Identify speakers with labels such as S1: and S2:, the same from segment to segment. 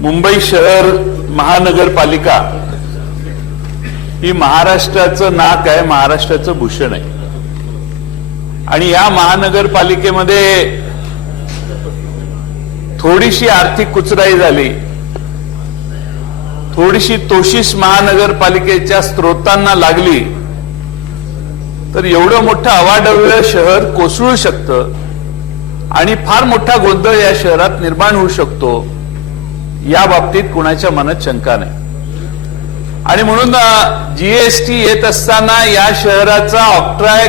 S1: मुंबई शहर महानगरपालिका ही महाराष्ट्राचं नाक आहे महाराष्ट्राचं भूषण आहे. आणि या महानगरपालिकेमध्ये थोडीशी आर्थिक कुचराई झाली. थोडीशी तोशिष महानगरपालिकेच्या स्त्रोतांना लागली. तर एवढं मोठं अवाढव्य शहर कोसळू शकतं आणि फार मोठा गोंधळ या शहरात निर्माण होऊ शकतो. या बाबतीत कुणाच्या मनात शंका नाही आणि म्हणून जीएसटी येत असताना या शहराचा ऑक्ट्राय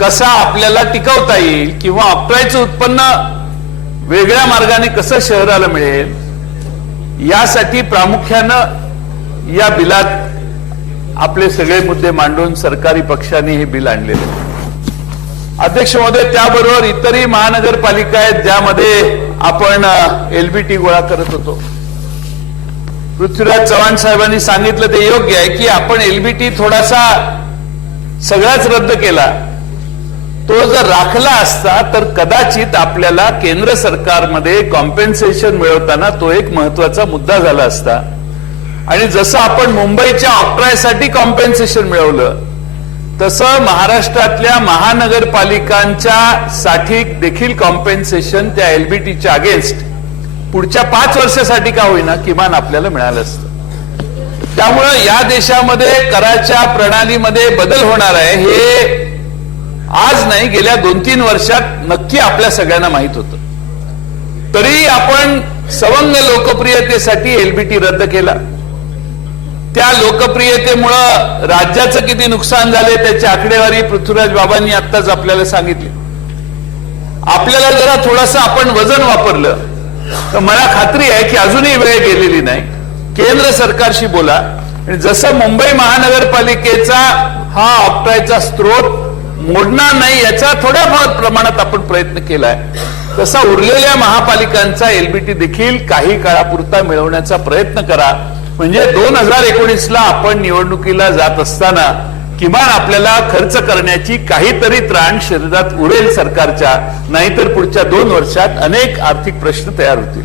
S1: कसा आपल्याला टिकवता येईल किंवा ऑक्ट्रायचं उत्पन्न वेगळ्या मार्गाने कसं शहराला मिळेल यासाठी प्रामुख्यानं या बिलात आपले सगळे मुद्दे मांडून सरकारी पक्षाने हे बिल आणलेले आहे. अध्यक्ष महोदय त्याबरोबर इतरही महानगरपालिका आहेत ज्यामध्ये आपण एलबीटी गोळा करत होतो. पृथ्वीराज चव्हाण साहेबांनी सांगितलं ते योग्य आहे की आपण एलबीटी थोडासा सगळाच रद्द केला. तो जर राखला असता तर कदाचित आपल्याला केंद्र सरकारमध्ये कॉम्पेन्सेशन मिळवताना तो एक महत्त्वाचा मुद्दा झाला असता. आणि जसं आपण मुंबईच्या ऑक्ट्रायसाठी कॉम्पेन्सेशन मिळवलं तसं महाराष्ट्रातल्या महानगरपालिकांच्या साठी देखील कॉम्पेन्सेशन त्या एलबीटीच्या अगेन्स्ट पुढच्या पाच वर्षासाठी का होईना किमान आपल्याला मिळालं असतं. त्यामुळं या देशामध्ये कराच्या प्रणालीमध्ये बदल होणार आहे हे आज नाही गेल्या दोन तीन वर्षात नक्की आपल्या सगळ्यांना माहीत होतं. तरी आपण सवंग लोकप्रियतेसाठी एलबीटी रद्द केला. त्या लोकप्रियतेमुळं राज्याचं किती नुकसान झाले त्याची आकडेवारी पृथ्वीराज बाबांनी आत्ताच आपल्याला सांगितली. आपल्याला जरा थोडस आपण वजन वापरलं. तर मला खात्री आहे की अजूनही वेळ गेलेली नाही. केंद्र सरकारशी बोला. आणि जसं मुंबई महानगरपालिकेचा हा ऑक्ट्रायचा स्त्रोत मोडणार नाही याचा थोड्या फार प्रमाणात आपण प्रयत्न केलाय. तसा उरलेल्या महापालिकांचा एलबीटी देखील काही काळापुरता मिळवण्याचा प्रयत्न करा. म्हणजे दोन हजार एकोणीसला आपण निवडणुकीला जात असताना किमान आपल्याला खर्च करण्याची काहीतरी त्राण शरीरात उरेल सरकारच्या. नाहीतर पुढच्या दोन वर्षात अनेक आर्थिक प्रश्न तयार होतील.